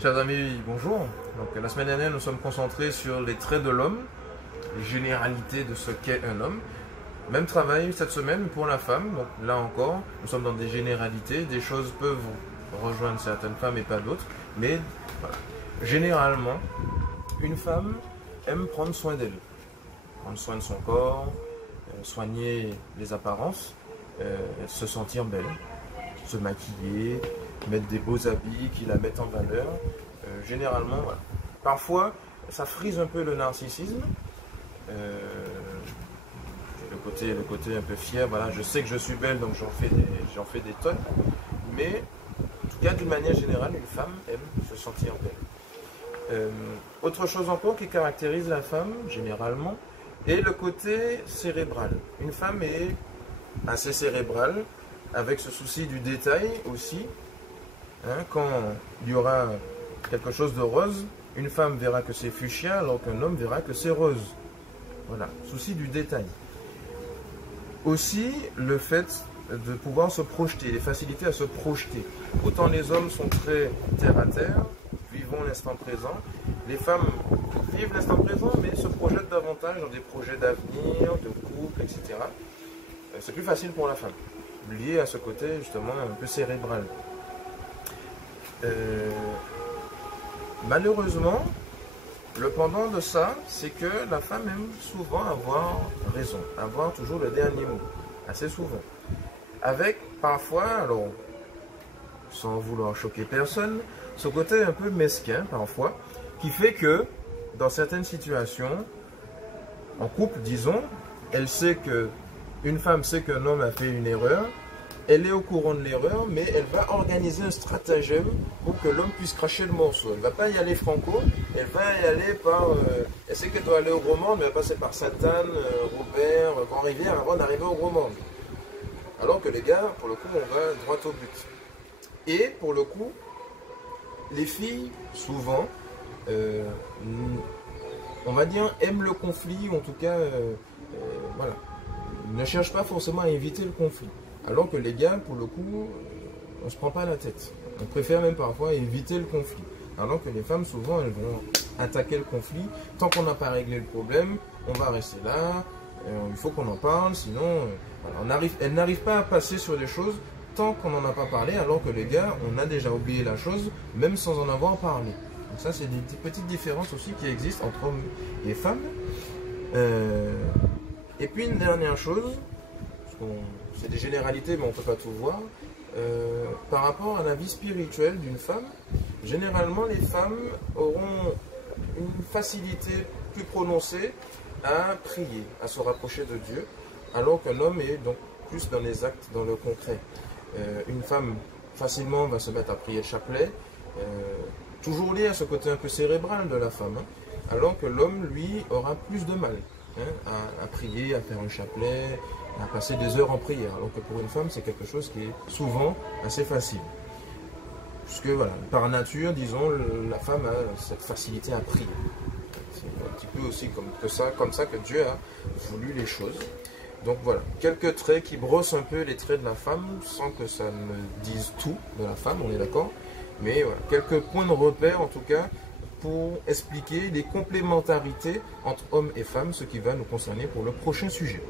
Chers amis, bonjour. Donc, la semaine dernière, nous sommes concentrés sur les traits de l'homme, les généralités de ce qu'est un homme. Même travail cette semaine pour la femme. Donc, là encore, nous sommes dans des généralités. Des choses peuvent rejoindre certaines femmes et pas d'autres. Mais voilà. Généralement, une femme aime prendre soin d'elle. Prendre soin de son corps, soigner les apparences, se sentir belle, se maquiller, mettre des beaux habits qui la mettent en valeur. Généralement, voilà. Parfois, ça frise un peu le narcissisme. Le côté un peu fier, voilà, je sais que je suis belle, donc j'en fais des tonnes. Mais, en tout cas, d'une manière générale, une femme aime se sentir belle. Autre chose encore qui caractérise la femme, généralement, est le côté cérébral. Une femme est assez cérébrale, avec ce souci du détail aussi. Quand il y aura quelque chose de rose, une femme verra que c'est fuchsia, alors qu'un homme verra que c'est rose. Voilà, souci du détail. Aussi, le fait de pouvoir se projeter, les facilités à se projeter. Autant les hommes sont très terre à terre, vivons l'instant présent. Les femmes vivent l'instant présent, mais se projettent davantage dans des projets d'avenir, de couple, etc. C'est plus facile pour la femme, lié à ce côté justement un peu cérébral. Malheureusement, le pendant de ça, c'est que la femme aime souvent avoir raison, avoir toujours le dernier mot, assez souvent. Avec parfois, alors, sans vouloir choquer personne, ce côté un peu mesquin parfois, qui fait que dans certaines situations, en couple disons, une femme sait qu'un homme a fait une erreur. Elle est au courant de l'erreur, mais elle va organiser un stratagème pour que l'homme puisse cracher le morceau. Elle ne va pas y aller franco, elle va y aller par... elle sait qu'elle doit aller au Gros Monde, mais elle va passer par Sainte-Anne, Robert, Grand-Rivière avant d'arriver au Gros Monde. Alors que les gars, pour le coup, on va droit au but. Et pour le coup, les filles, souvent, on va dire, aiment le conflit, ou en tout cas, voilà, ne cherchent pas forcément à éviter le conflit. Alors que les gars, pour le coup, on ne se prend pas la tête. On préfère même parfois éviter le conflit. Alors que les femmes, souvent, elles vont attaquer le conflit. Tant qu'on n'a pas réglé le problème, on va rester là. Il faut qu'on en parle, sinon, voilà, elles n'arrivent pas à passer sur des choses tant qu'on n'en a pas parlé. Alors que les gars, on a déjà oublié la chose, même sans en avoir parlé. Donc ça, c'est des petites différences aussi qui existent entre hommes et femmes. Et puis, une dernière chose, c'est des généralités, mais on ne peut pas tout voir. Par rapport à la vie spirituelle d'une femme, généralement les femmes auront une facilité plus prononcée à prier, à se rapprocher de Dieu, alors qu'un homme est donc plus dans les actes, dans le concret. Une femme facilement va se mettre à prier le chapelet, toujours lié à ce côté un peu cérébral de la femme, alors que l'homme, lui, aura plus de mal à prier, à faire un chapelet, à passer des heures en prière, alors que pour une femme, c'est quelque chose qui est souvent assez facile. Puisque, voilà, par nature, disons, la femme a cette facilité à prier. C'est un petit peu aussi comme ça que Dieu a voulu les choses. Donc voilà, quelques traits qui brossent un peu les traits de la femme, sans que ça ne dise tout de la femme, on est d'accord. Mais voilà, quelques points de repère, en tout cas, pour expliquer les complémentarités entre hommes et femmes, ce qui va nous concerner pour le prochain sujet.